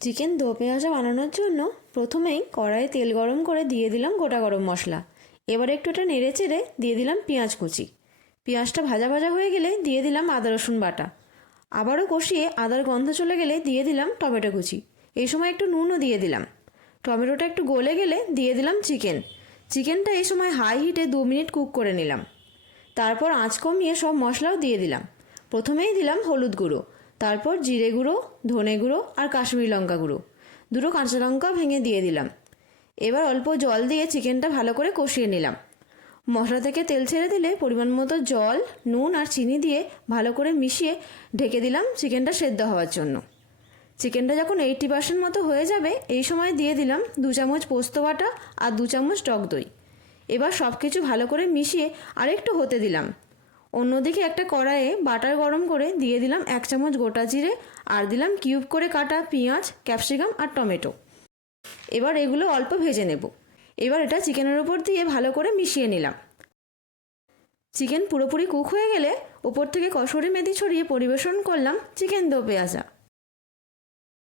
Chicken দো পেঁয়াজা বানানোর জন্য প্রথমেই কড়াইয়ে তেল গরম করে দিয়ে দিলাম গোটা গরম মশলা। এবার একটু এটা নেড়ে চেড়ে দিয়ে দিলাম পেঁয়াজ কুচি। পেঁয়াজটা ভাজা ভাজা হয়ে গেলে দিয়ে দিলাম আদা রসুন বাটা। আবারও কষিয়ে আদার গন্ধ চলে গেলে দিয়ে দিলাম টমেটো কুচি। এই সময় একটু নুনও দিয়ে দিলাম। টমেটোটা একটু গলে গেলে দিয়ে দিলাম চিকেনটা এই সময় হাই হিটে 2 মিনিট কুক করে নিলাম। তারপর আঁচ কমিয়ে সব মশলাও দিয়ে দিলাম। প্রথমেই দিলাম হলুদ গুঁড়ো, তারপর জিরে গুঁড়ো, ধনে গুঁড়ো আর কাশ্মীরি লঙ্কা গুঁড়ো। 2টো কাঁচা লঙ্কা ভেঙে দিয়ে দিলাম। এবার অল্প জল দিয়ে চিকেনটা ভালো করে কষিয়ে নিলাম। মশলা থেকে তেল ছেড়ে দিলে পরিমাণ মতো জল, নুন আর চিনি দিয়ে ভালো করে মিশিয়ে ঢেকে দিলাম চিকেনটা সেদ্ধ হওয়ার জন্য। চিকেনটা যখন 80% মতো হয়ে যাবে এই সময় দিয়ে দিলাম 2 চামচ পোস্ত বাটা আর 2 চামচ টক দই। এবার সব কিছু ভালো করে মিশিয়ে আরেকটু হতে দিলাম। অন্যদিকে একটা কড়াইয়ে বাটার গরম করে দিয়ে দিলাম 1 চামচ গোটা জিরে আর দিলাম কিউব করে কাটা পেঁয়াজ, ক্যাপসিকাম আর টমেটো। এবার এগুলো অল্প ভেজে নেব। এবার এটা চিকেনের ওপর দিয়ে ভালো করে মিশিয়ে নিলাম। চিকেন পুরোপুরি কুক হয়ে গেলে ওপর থেকে কসুরি মেথি ছড়িয়ে পরিবেশন করলাম চিকেন দো পেঁয়াজা।